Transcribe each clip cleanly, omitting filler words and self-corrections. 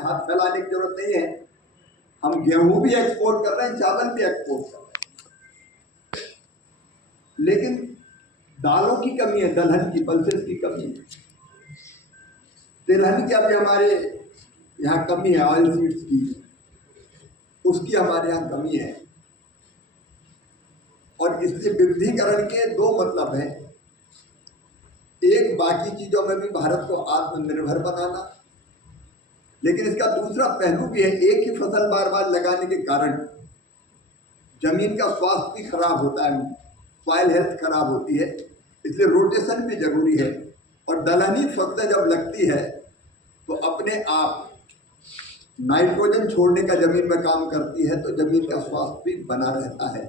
हाथ फैलाने की जरूरत नहीं है। हम गेहूं भी एक्सपोर्ट कर रहे हैं, चावल भी एक्सपोर्ट कर रहे हैं, लेकिन दालों की कमी है, दलहन की, पल्सेस की कमी है। तिलहन की अभी हमारे यहाँ कमी है, ऑयल सीड्स की, उसकी हमारे यहाँ कमी है। और इसलिए विविधीकरण के दो मतलब हैं। एक, बाकी चीजों में भी भारत को आत्मनिर्भर बनाना, लेकिन इसका दूसरा पहलू भी है। एक ही फसल बार बार लगाने के कारण जमीन का स्वास्थ्य भी खराब होता है, सॉइल हेल्थ खराब होती है, इसलिए रोटेशन भी जरूरी है। और दलहनी फसलें जब लगती है तो अपने आप नाइट्रोजन छोड़ने का जमीन में काम करती है, तो जमीन का स्वास्थ्य भी बना रहता है।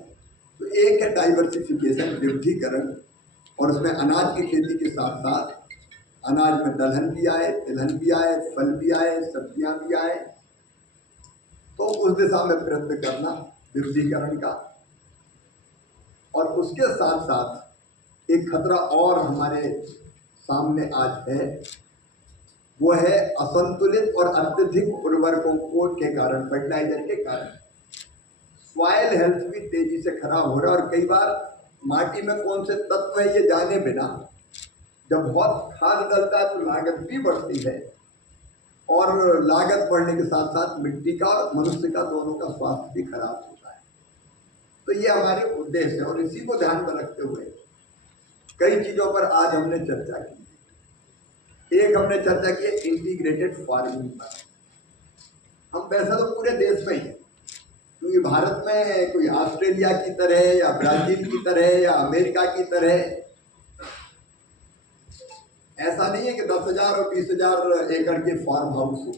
तो एक है डाइवर्सिफिकेशन, विविधीकरण, और उसमें अनाज की खेती के साथ साथ अनाज में दलहन भी आए, तिलहन भी आए, फल भी आए, सब्जियां भी आए। तो उस दिशा में प्रयत्न करना विविधीकरण का। और उसके साथ साथ एक खतरा और हमारे सामने आज है, वो है असंतुलित और अत्यधिक उर्वरकों के कारण, फर्टिलाइजर के कारण सॉइल हेल्थ भी तेजी से खराब हो रहा है। और कई बार माटी में कौन से तत्व है ये जाने बिना जब बहुत खाद डलता है तो लागत भी बढ़ती है, और लागत बढ़ने के साथ साथ मिट्टी का और मनुष्य का दोनों का स्वास्थ्य भी खराब होता है। तो ये हमारे उद्देश्य है, और इसी को ध्यान में रखते हुए कई चीजों पर आज हमने चर्चा की। एक, हमने चर्चा की है इंटीग्रेटेड फार्मिंग पर। हम वैसे तो पूरे देश में ही हैं, क्योंकि भारत में कोई ऑस्ट्रेलिया की तरह या ब्राजील की तरह या अमेरिका की तरह ऐसा नहीं है कि 10,000 और 20,000 एकड़ के फार्म हाउस हो।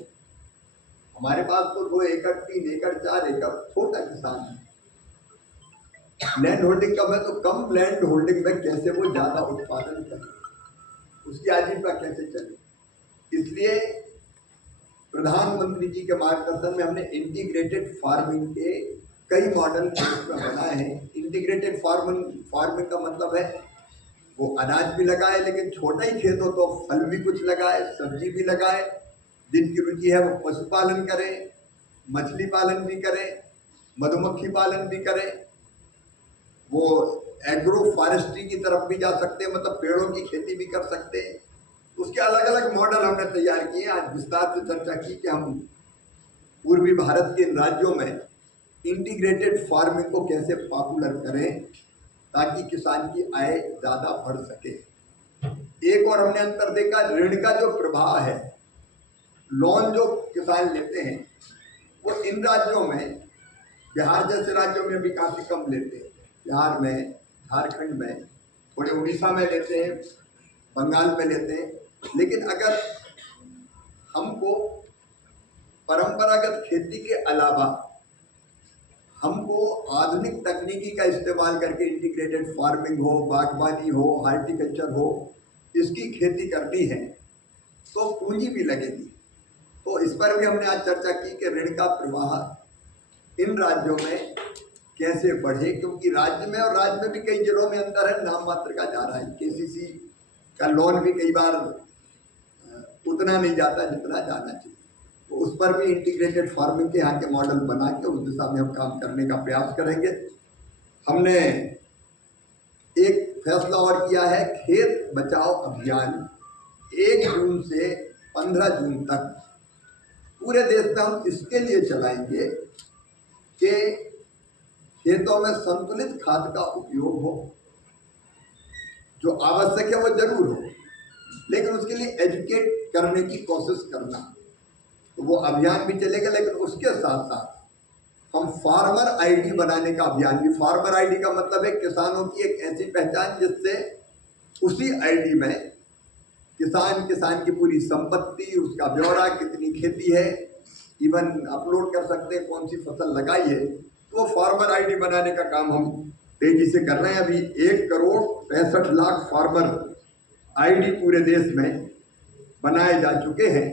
हमारे पास तो 2 एकड़, 3 एकड़, 4 एकड़ छोटा किसान है। लैंड होल्डिंग कम है, तो कम लैंड होल्डिंग में कैसे वो ज्यादा उत्पादन करे, उसकी आजीविका कैसे चले। इसलिए प्रधानमंत्री जी के मार्गदर्शन में हमने इंटीग्रेटेड फार्मिंग के कई मॉडल बनाए हैं। इंटीग्रेटेड फार्मिंग का मतलब है वो अनाज भी लगाए, लेकिन छोटा ही खेत हो तो फल भी कुछ लगाए, सब्जी भी लगाए। जिनकी रुचि है वो पशुपालन करें, मछली पालन भी करें, मधुमक्खी पालन भी करें, वो एग्रो फॉरेस्ट्री की तरफ भी जा सकते हैं, मतलब पेड़ों की खेती भी कर सकते हैं। उसके अलग अलग मॉडल हमने तैयार किए। आज विस्तार से चर्चा की कि हम पूर्वी भारत के राज्यों में इंटीग्रेटेड फार्मिंग को कैसे पॉपुलर करें ताकि किसान की आय ज्यादा बढ़ सके। एक और हमने अंतर देखा, ऋण का जो प्रवाह है, लोन जो किसान लेते हैं वो इन राज्यों में, बिहार जैसे राज्यों में भी काफी कम लेते हैं। बिहार में, झारखंड में, थोड़े उड़ीसा में लेते हैं, बंगाल में लेते हैं। लेकिन अगर हमको परंपरागत खेती के अलावा हमको आधुनिक तकनीकी का इस्तेमाल करके इंटीग्रेटेड फार्मिंग हो, बागवानी हो, हॉर्टिकल्चर हो, इसकी खेती करनी है तो पूंजी भी लगेगी। तो इस पर भी हमने आज चर्चा की कि ऋण का प्रवाह इन राज्यों में कैसे बढ़े, क्योंकि राज्य में और राज्य में भी कई जिलों में अंतर है, नाम मात्र का जा रहा है। केसीसी का लोन भी कई बार उतना नहीं जाता जितना जाना चाहिए। तो उस पर भी इंटीग्रेटेड फार्मिंग के यहाँ के मॉडल बना के उस दिशा में हम काम करने का प्रयास करेंगे। हमने एक फैसला और किया है, खेत बचाओ अभियान 1 जून से 15 जून तक पूरे देश में हम इसके लिए चलाएंगे कि खेतों में संतुलित खाद का उपयोग हो। जो आवश्यक है वो जरूर हो, लेकिन उसके लिए एजुकेट करने की कोशिश करना। तो वो अभियान भी चलेगा, लेकिन उसके साथ साथ हम फार्मर आईडी बनाने का अभियान भी। फार्मर आईडी का मतलब है किसानों की एक ऐसी पहचान जिससे उसी आईडी में किसान की पूरी संपत्ति, उसका ब्यौरा, कितनी खेती है, इवन अपलोड कर सकते हैं कौन सी फसल लगाई है। तो वो फार्मर आईडी बनाने का काम हम तेजी से कर रहे हैं। अभी 1,65,00,000 फार्मर आईडी पूरे देश में बनाए जा चुके हैं।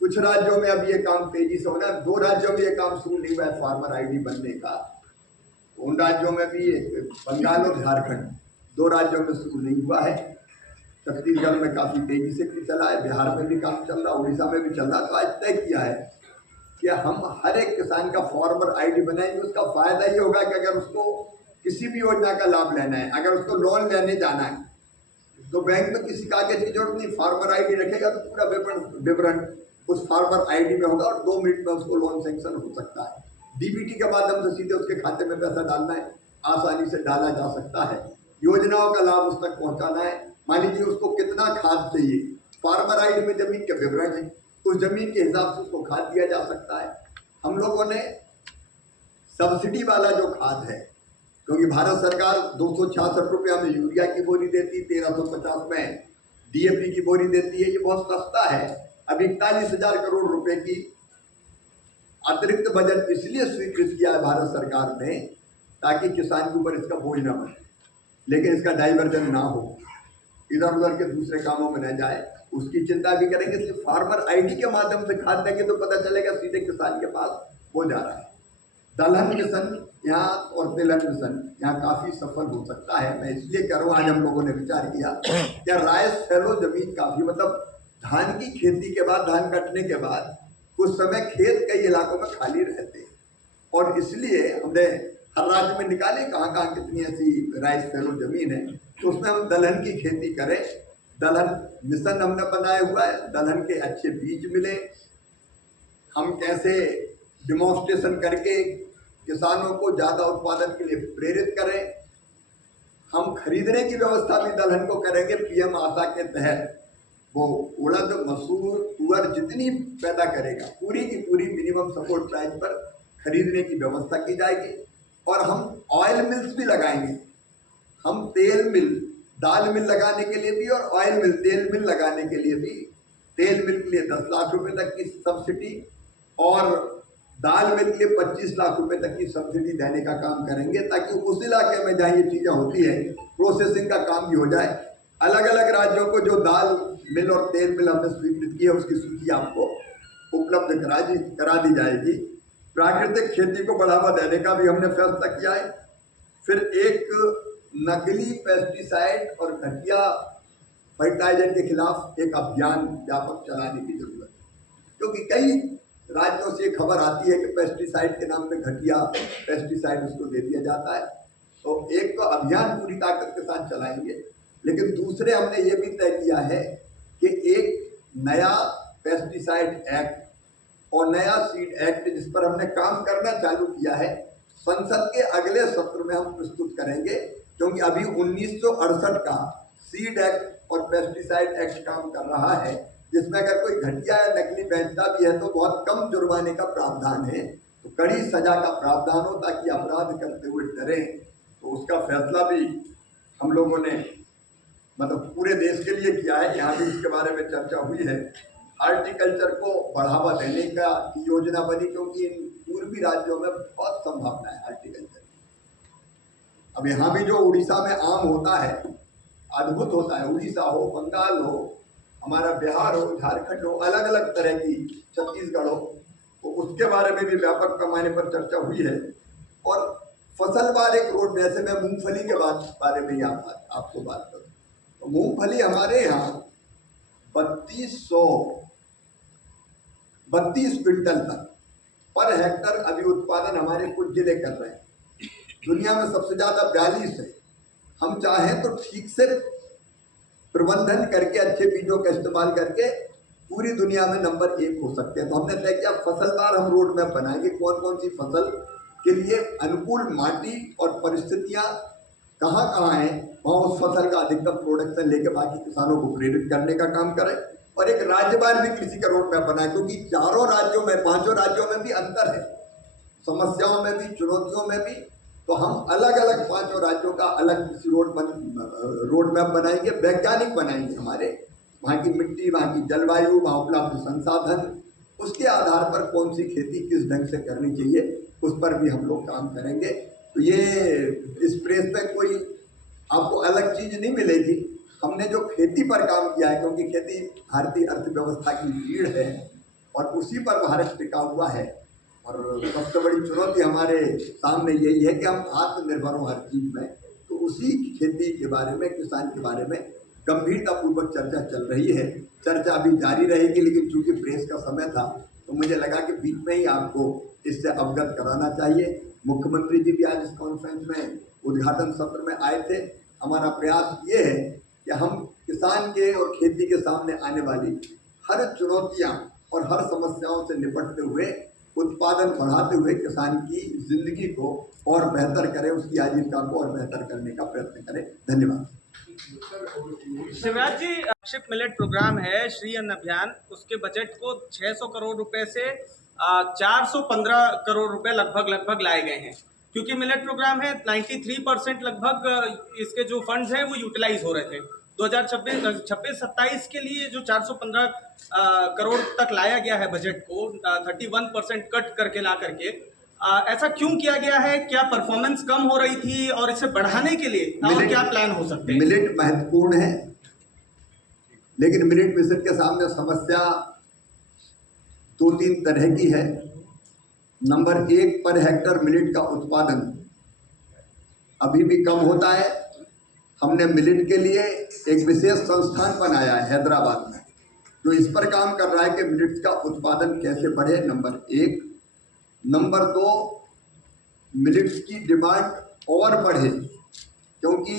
कुछ राज्यों में अभी ये काम तेजी से होना है। 2 राज्यों में ये काम शुरू नहीं हुआ है फार्मर आईडी बनने का। उन राज्यों में भी, बंगाल और झारखंड, 2 राज्यों में शुरू नहीं हुआ है। छत्तीसगढ़ में काफ़ी तेजी से चला है, बिहार में भी काम चल रहा, उड़ीसा में भी चल रहा। तो आज तय किया है कि हम हर एक किसान का फार्मर आईडी बनाएंगे। उसका फायदा ये होगा कि अगर उसको किसी भी योजना का लाभ लेना है, अगर उसको लोन लेने जाना है, तो बैंक में किसी कागज की जरूरत नहीं, फार्मर आईडी रखेगा तो पूरा विवरण उस फार्मर आईडी में होगा और 2 मिनट में उसको लोन सेंक्शन हो सकता है। डीबीटी के माध्यम से सीधे उसके खाते में पैसा डालना है, आसानी से डाला जा सकता है। योजनाओं का लाभ उस तक पहुंचाना है। मान लीजिए उसको कितना खाद चाहिए, फार्मर आईडी में जमीन के विवरण है, उस जमीन के हिसाब से उसको खाद दिया जा सकता है। हम लोगों ने सब्सिडी वाला जो खाद है, क्योंकि भारत सरकार 266 रुपये में यूरिया की बोरी देती, 1350 में डीएपी की बोरी देती है, ये बहुत सस्ता है। अब 41,000 करोड़ रुपए की अतिरिक्त बजट इसलिए स्वीकृत किया है भारत सरकार ने ताकि किसान के ऊपर इसका बोझ न बने, लेकिन इसका डाइवर्जन ना हो, इधर उधर के दूसरे कामों में न जाए, उसकी चिंता भी करेंगे। इसलिए फार्मर आईडी के माध्यम से खाद देंगे तो पता चलेगा सीधे किसान के पास वो जा रहा है। दलहन मिशन यहाँ और तिलहन मिशन यहाँ काफ़ी सफल हो सकता है। मैं इसलिए कह रहा हूँ, आज हम लोगों ने विचार किया क्या राइस फैलो जमीन काफ़ी, मतलब धान की खेती के बाद, धान कटने के बाद कुछ समय खेत कई इलाकों में खाली रहते हैं, और इसलिए हमने हर राज्य में निकाले कहाँ कहाँ कितनी ऐसी राइस फैलो जमीन है, तो उसमें हम दलहन की खेती करें। दलहन मिशन हमने बनाया हुआ है, दलहन के अच्छे बीज मिले, हम कैसे डिमॉन्स्ट्रेशन करके किसानों को ज़्यादा उत्पादन के लिए प्रेरित करें। हम खरीदने की व्यवस्था भी दलहन को करेंगे। पीएम आशा के तहत वो उड़द, मसूर, तुअर जितनी पैदा करेगा पूरी की पूरी मिनिमम सपोर्ट प्राइस पर खरीदने की व्यवस्था की जाएगी। और हम ऑयल मिल्स भी लगाएंगे। हम तेल मिल, दाल मिल लगाने के लिए भी, और ऑयल मिल, तेल मिल लगाने के लिए भी, तेल मिल के लिए 10 लाख रुपए तक की सब्सिडी और दाल मिल के लिए 25 लाख रुपए तक की सब्सिडी देने का काम करेंगे, ताकि उस इलाके में जहाँ ये चीज़ें होती है प्रोसेसिंग का काम भी हो जाए। अलग अलग राज्यों को जो दाल मिल और तेल मिल हमने स्वीकृत की है उसकी सूची आपको उपलब्ध करा दी जाएगी। प्राकृतिक खेती को बढ़ावा देने का भी हमने फैसला किया है। फिर एक नकली पेस्टिसाइड और घटिया फर्टिलाइजर के खिलाफ एक अभियान व्यापक चलाने की जरूरत है, क्योंकि कई राज्यों से खबर आती है कि पेस्टिसाइड के नाम पे घटिया पेस्टिसाइड उसको दे दिया जाता है। तो एक तो अभियान पूरी ताकत के साथ चलाएंगे, लेकिन दूसरे हमने ये भी तय किया है कि एक नया पेस्टिसाइड एक्ट और नया सीड एक्ट जिस पर हमने काम करना चालू किया है, संसद के अगले सत्र में हम प्रस्तुत करेंगे, क्योंकि अभी 1968 का सीड एक्ट और पेस्टिसाइड एक्ट काम कर रहा है, जिसमें अगर कोई घटिया या नकली बेचता भी है तो बहुत कम जुर्माने का प्रावधान है, तो कड़ी सजा का प्रावधान हो ताकि अपराध करते हुए डरें। तो उसका फैसला भी हम लोगों ने मतलब पूरे देश के लिए किया है। यहाँ भी इसके बारे में चर्चा हुई है। हार्टिकल्चर को बढ़ावा देने का योजना बनी, क्योंकि इन पूर्वी राज्यों में बहुत संभावना है हार्टिकल्चर। अब यहाँ भी जो उड़ीसा में आम होता है अद्भुत होता है, उड़ीसा हो, बंगाल हो, हमारा बिहार हो, झारखंड हो, अलग अलग तरह की, छत्तीसगढ़ हो, तो उसके बारे में भी व्यापक पैमाने पर चर्चा हुई है। और फसलवार एक रोड, जैसे मैं मूंगफली के बारे में ही आपको बात करूँ तो मूंगफली हमारे यहाँ 32 क्विंटल तक पर हेक्टर अभी उत्पादन हमारे कुछ जिले कर रहे हैं। दुनिया में सबसे ज़्यादा 42 है। हम चाहें तो ठीक से प्रबंधन करके अच्छे बीजों का इस्तेमाल करके पूरी दुनिया में नंबर 1 हो सकते हैं। तो हमने तय किया फसलवार हम रोड मैप बनाएंगे, कौन कौन सी फसल के लिए अनुकूल माटी और परिस्थितियां कहाँ कहाँ हैं, वहाँ उस फसल का अधिकतम प्रोडक्शन लेके बाकी किसानों को प्रेरित करने का काम करें। और एक राज्यवार भी कृषि का रोड मैप बनाए, क्योंकि चारों राज्यों में, 5 राज्यों में भी अंतर है, समस्याओं में भी, चुनौतियों में भी। तो हम अलग अलग 5 राज्यों का अलग कृषि रोड मैप बनाएंगे, वैज्ञानिक बनाएंगे। हमारे वहाँ की मिट्टी, वहाँ की जलवायु, वहाँ उपलब्ध संसाधन, उसके आधार पर कौन सी खेती किस ढंग से करनी चाहिए, उस पर भी हम लोग काम करेंगे। तो ये इस प्रेस पे कोई आपको अलग चीज़ नहीं मिलेगी। हमने जो खेती पर काम किया है, क्योंकि खेती भारतीय अर्थव्यवस्था की रीढ़ है और उसी पर भारत टिका हुआ है। और सबसे बड़ी चुनौती हमारे सामने यही है कि हम आत्मनिर्भर हों हर चीज़ में। तो उसी खेती के बारे में, किसान के बारे में गंभीरतापूर्वक चर्चा चल रही है। चर्चा अभी जारी रहेगी, लेकिन चूंकि प्रेस का समय था तो मुझे लगा कि बीच में ही आपको इससे अवगत कराना चाहिए। मुख्यमंत्री जी भी आज इस कॉन्फ्रेंस में उद्घाटन सत्र में आए थे। हमारा प्रयास ये है कि हम किसान के और खेती के सामने आने वाली हर चुनौतियां और हर समस्याओं से निपटते हुए उत्पादन बढ़ाते हुए किसान की जिंदगी को और बेहतर करें, उसकी आजीविका को और बेहतर करने का प्रयत्न करें। धन्यवाद। Shivraj ji, ship millet programme है श्री अन्न अभियान, उसके बजट को 600 करोड़ रुपए से 415 करोड़ रुपए लगभग लाए गए हैं। क्योंकि मिलेट प्रोग्राम है 93% लगभग इसके जो फंड्स हैं वो यूटिलाइज हो रहे थे। 2026-27 के लिए जो 415 करोड़ तक लाया गया है बजट को, 31% कट करके ला करके, ऐसा क्यों किया गया है? क्या परफॉर्मेंस कम हो रही थी और इसे बढ़ाने के लिए और क्या प्लान हो सकते हैं? मिलेट महत्वपूर्ण है, लेकिन मिलेट मिशन के सामने समस्या 2-3 तरह की है। नंबर 1, पर हेक्टर मिलेट का उत्पादन अभी भी कम होता है। हमने मिलेट के लिए एक विशेष संस्थान बनाया है हैदराबाद में, जो इस पर काम कर रहा है कि मिलेट्स का उत्पादन कैसे बढ़े, नंबर 1। नंबर 2, मिलेट्स की डिमांड और बढ़े, क्योंकि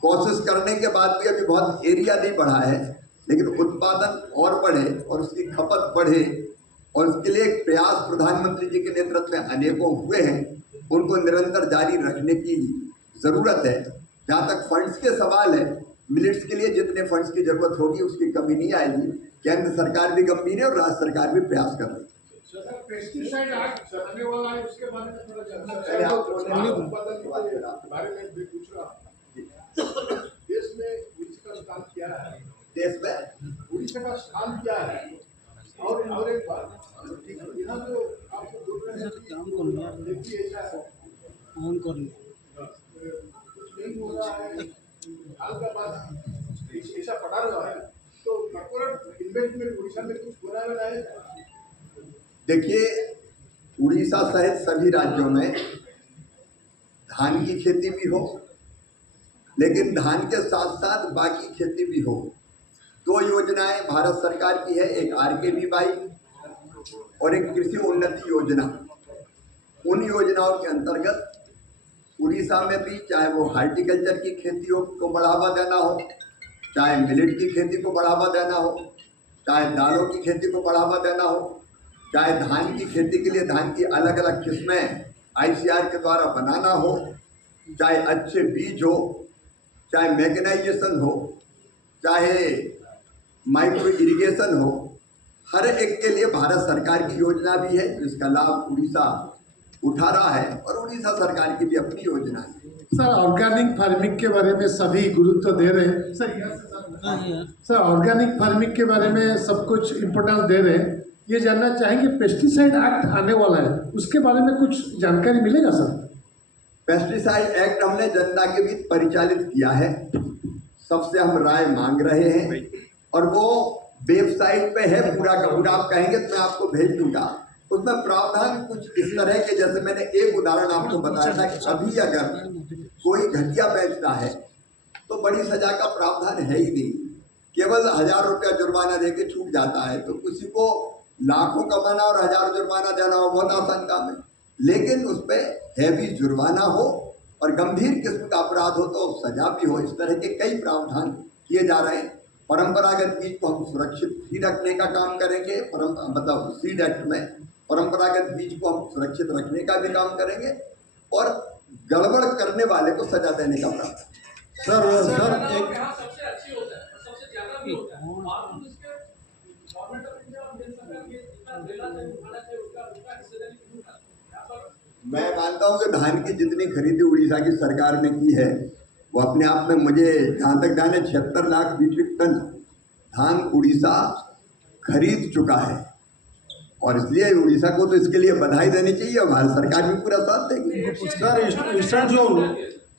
कोशिश करने के बाद भी अभी बहुत एरिया नहीं बढ़ा है, लेकिन उत्पादन और बढ़े और उसकी खपत बढ़े, और उसके लिए प्रयास प्रधानमंत्री जी के नेतृत्व में अनेकों हुए हैं, उनको निरंतर जारी रखने की ज़रूरत है। जहाँ तक फंड्स के सवाल है, मिलेट्स के लिए जितने फंड्स की जरूरत होगी उसकी कमी नहीं आएगी। केंद्र सरकार भी गंभीर है और राज्य सरकार भी प्रयास कर रही है। पेस्टिसाइड एक्ट आने वाला है, उसके बारे में थोड़ा जानना चाहिए। बारे में भी पूछ रहा हूं। देश में उड़ीसा का स्थान क्या है? देश में उड़ीसा का स्थान क्या है? और एक बात, यहाँ जो आपको बोल रहे हैं कि देखिए ऐसा है, कुछ नहीं हो रहा है, हाल का बात ऐसा पड़ा रहा है, तो कॉर्पोरेट इन्वेस्टमेंट उड़ीसा में कुछ हो रहा है? देखिए, उड़ीसा सहित सभी राज्यों में धान की खेती भी हो, लेकिन धान के साथ साथ बाकी खेती भी हो। 2 योजनाएं भारत सरकार की है, एक RKVY और एक कृषि उन्नति योजना। उन योजनाओं के अंतर्गत उड़ीसा में भी चाहे वो हार्टिकल्चर की खेतियों को बढ़ावा देना हो, चाहे मिलेट की खेती को बढ़ावा देना हो, चाहे दालों की खेती को बढ़ावा देना हो, चाहे धान की खेती के लिए धान की अलग अलग किस्में ICR के द्वारा बनाना हो, चाहे अच्छे बीज हो, चाहे मैकेनाइजेशन हो, चाहे माइक्रो इरिगेशन हो, हर एक के लिए भारत सरकार की योजना भी है, जिसका लाभ उड़ीसा उठा रहा है, और उड़ीसा सरकार की भी अपनी योजना है। सर, ऑर्गेनिक फार्मिंग के बारे में सभी गुरुत्व दे रहे हैं। सर, ऑर्गेनिक फार्मिंग के बारे में सब कुछ इम्पोर्टेंस दे रहे हैं। ये जानना चाहेंगे, पेस्टिसाइड एक्ट आने वाला है, उसके बारे में कुछ जानकारी मिलेगा सर? पेस्टिसाइड एक्ट हमने जनता के बीच परिचालित किया है, सबसे हम राय मांग रहे हैं, और वो वेबसाइट पे है पूरा का पूरा। आप कहेंगे तो मैं आपको भेज दूंगा। उसमें प्रावधान कुछ इस तरह के, जैसे मैंने एक उदाहरण आपको बताया था कि अभी अगर कोई घटिया बेचता है तो बड़ी सजा का प्रावधान है ही नहीं, केवल 1000 रुपया जुर्माना देके छूट जाता है। तो किसी को लाखों कमाना और 1000 जुर्माना देना हो, बहुत आसान काम है, लेकिन उस पर हैवी जुर्माना हो और गंभीर किस्म का अपराध हो तो सजा भी हो। इस तरह के कई प्रावधान किए जा रहे हैं। परंपरागत बीज को हम सुरक्षित ही रखने का काम करेंगे, मतलब सीड एक्ट में परंपरागत बीज को हम सुरक्षित रखने का भी काम करेंगे, और गड़बड़ करने वाले को सजा देने का प्रावधान। सर एक सबसे अच्छी होता है, सबसे ज्यादा भी होता है, और इसके गवर्नमेंट ऑफ इंडिया और केंद्र सरकार के जितना बेला से उठाना चाहिए उसका हिस्सेदारी क्यों उठाते हैं? मैं मानता हूँ कि धान की जितनी खरीदी उड़ीसा की सरकार ने की है, वो अपने आप में, मुझे जहाँ तक ध्यान है, 76 लाख मीट्रिक टन धान उड़ीसा खरीद चुका है, और इसलिए उड़ीसा को तो इसके लिए बधाई देनी चाहिए, और भारत सरकार भी पूरा साथ देगी।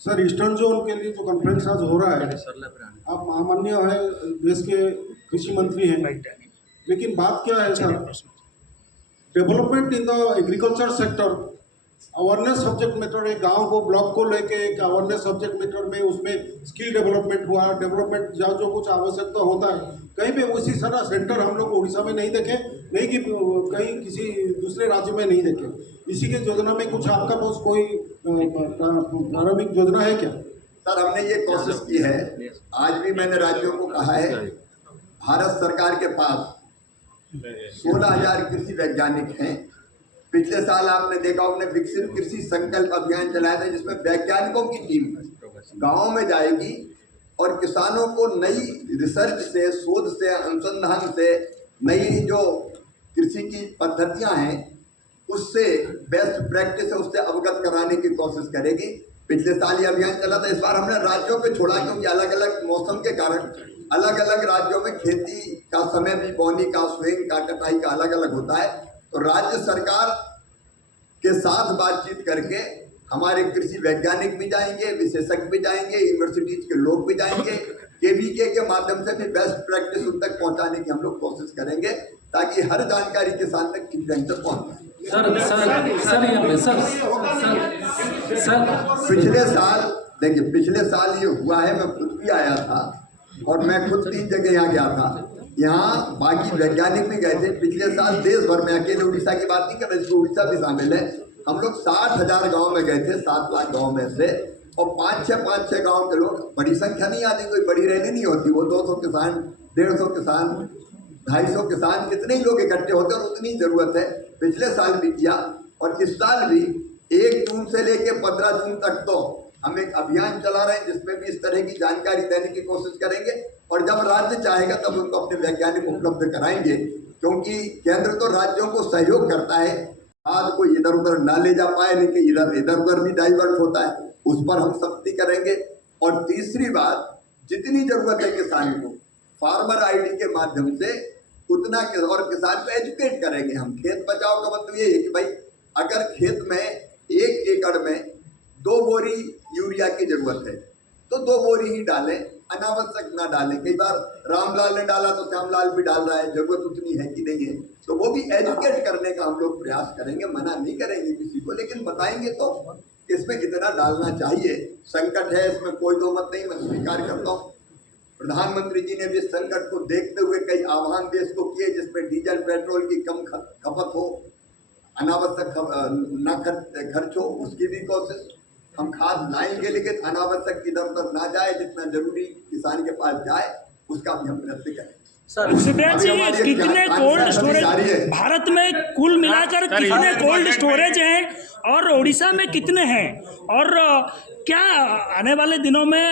सर ईस्टर्न जोन के लिए जो कॉन्फ्रेंस आज हो रहा है, आप महामान्य है, देश के कृषि मंत्री हैं, लेकिन बात क्या है sir, development in the agriculture sector awareness subject matter, एक गांव को ब्लॉक को लेके एक अवेयरनेस सब्जेक्ट मैटर में उसमें स्किल डेवलपमेंट हुआ, डेवलपमेंट जहाँ जो कुछ आवश्यकता होता है कहीं पे उसी तरह सेंटर हम लोग उड़ीसा में नहीं देखे, नहीं कि कहीं किसी दूसरे राज्य में नहीं देखे। इसी के योजना में कुछ आपका पास कोई प्रारंभिक योजना है क्या? सर, हमने ये कोशिश की है, आज भी मैंने राज्यों को कहा है, भारत सरकार के पास 16,000 कृषि वैज्ञानिक हैं। पिछले साल आपने देखा, हमने विकसित कृषि संकल्प अभियान चलाया था, जिसमें वैज्ञानिकों की टीम गाँव में जाएगी और किसानों को नई रिसर्च से, शोध से, अनुसंधान से, नई जो कृषि की पद्धतियां हैं उससे, बेस्ट प्रैक्टिस है उससे अवगत कराने की कोशिश करेगी। पिछले साल ये अभियान चला था, इस बार हमने राज्यों पे छोड़ा, क्योंकि अलग अलग मौसम के कारण अलग अलग राज्यों में खेती का समय भी, बोनी का, स्विंग का, कटाई का अलग अलग होता है। तो राज्य सरकार के साथ बातचीत करके हमारे कृषि वैज्ञानिक भी जाएंगे, विशेषज्ञ भी जाएंगे, यूनिवर्सिटीज के लोग भी जाएंगे, केवीके के माध्यम से भी बेस्ट प्रैक्टिस उन तक पहुंचाने की हम लोग कोशिश करेंगे, ताकि हर जानकारी किसान तक ठीक ढंग से पहुंच सर, पिछले साल देखिए, पिछले साल ये हुआ है, मैं खुद भी आया था और मैं खुद 3 जगह यहाँ गया था, यहाँ बाकी वैज्ञानिक भी गए थे। पिछले साल देश भर में, अकेले उड़ीसा की बात नहीं कर रहे, इसमें उड़ीसा भी शामिल है, हम लोग 60,000 गाँव में गए थे, 7 लाख गाँव में से, और 5-6 गाँव के लोग, बड़ी संख्या नहीं आती, कोई बड़ी रैली नहीं होती, वो 200 किसान, 150 किसान, 250 किसान, कितने ही लोग इकट्ठे होते हैं और उतनी ज़रूरत है। पिछले साल भी किया और इस साल भी 1 जून से लेकर 15 जून तक तो हम एक अभियान चला रहे हैं, जिसमें भी इस तरह की जानकारी देने की कोशिश करेंगे, और जब राज्य चाहेगा तब उनको अपने वैज्ञानिक उपलब्ध कराएंगे, क्योंकि केंद्र तो राज्यों को सहयोग करता है, आज कोई इधर उधर ना ले जा पाए, लेकिन इधर उधर भी डाइवर्ट होता है, उस पर हम सख्ती करेंगे। और तीसरी बात, जितनी जरूरत है किसान को, फार्मर आईडी के माध्यम से उतना, और किसान को एजुकेट करेंगे हम। खेत बचाओ का मतलब ये है कि भाई, अगर खेत में 1 एकड़ में 2 बोरी यूरिया की जरूरत है तो 2 बोरी ही डालें, अनावश्यक ना डालें। कई बार रामलाल ने डाला तो श्यामलाल भी डाल रहा है, जरूरत उतनी है कि नहीं है, तो वो भी एजुकेट करने का हम लोग प्रयास करेंगे। मना नहीं करेंगे किसी को, लेकिन बताएंगे तो इसमें इतना डालना चाहिए। संकट है, इसमें कोई दो मत नहीं, मैं स्वीकार करता हूँ। प्रधानमंत्री जी ने भी संकट को देखते हुए कई आह्वान देश को किए, जिसमें डीजल पेट्रोल की कम खपत हो, अनावश्यक न खर्च हो, उसकी भी कोशिश। हम खाद लाएंगे, लेकिन अनावश्यक इधर उधर ना जाए, जितना जरूरी किसान के पास जाए उसका भी हम प्रयत्न करें। सुप्रिया जी, कितने कोल्ड स्टोरेज भारत में कुल मिलाकर कितने कोल्ड स्टोरेज हैं और उड़ीसा में कितने हैं, और क्या आने वाले दिनों में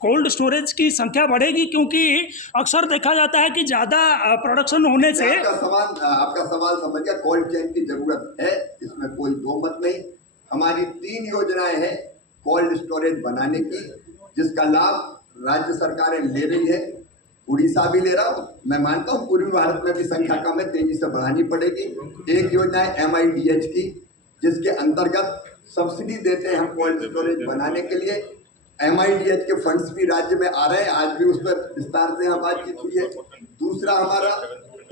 कोल्ड स्टोरेज की संख्या बढ़ेगी? क्योंकि अक्सर देखा जाता है कि ज़्यादा प्रोडक्शन होने से। आपका सवाल समझ गया, कोल्ड चेन की जरूरत है, इसमें कोई दो मत नहीं। हमारी 3 योजनाएं हैं कोल्ड स्टोरेज बनाने की, जिसका लाभ राज्य सरकारें ले रही है, उड़ीसा भी ले रहा हूँ। मैं मानता हूँ पूर्वी भारत में भी संख्या कम है, तेजी से बढ़ानी पड़ेगी। एक योजना है MIDH की, जिसके अंतर्गत सब्सिडी देते हैं हम कोल्ड स्टोरेज बनाने के लिए। MIDH के फंड्स भी राज्य में आ रहे हैं, आज भी उस पर विस्तार से यहाँ बातचीत हुई है। दूसरा हमारा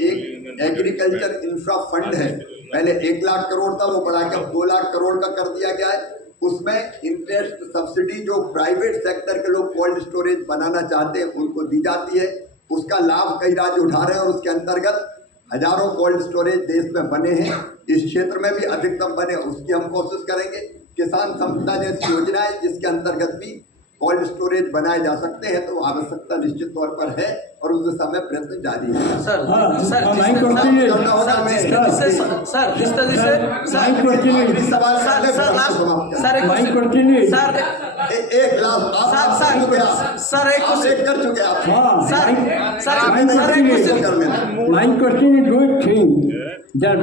एक एग्रीकल्चर इंफ्रा फंड है, पहले 1 लाख करोड़ था, वो बढ़ा के 2 लाख करोड़ का कर दिया गया है। उसमें इंटरेस्ट सब्सिडी जो प्राइवेट सेक्टर के लोग कोल्ड स्टोरेज बनाना चाहते हैं उनको दी जाती है, उसका लाभ कई राज्य उठा रहे हैं, और उसके अंतर्गत हजारों कोल्ड स्टोरेज देश में बने हैं। इस क्षेत्र में भी अधिकतम बने, उसकी हम कोशिश करेंगे। किसान संपदा जैसी योजना है, जिसके अंतर्गत भी कोल्ड स्टोरेज बनाए जा सकते हैं, तो आवश्यकता निश्चित तौर पर है और उस दिशा में प्रयत्न जारी है। My question is, do you think that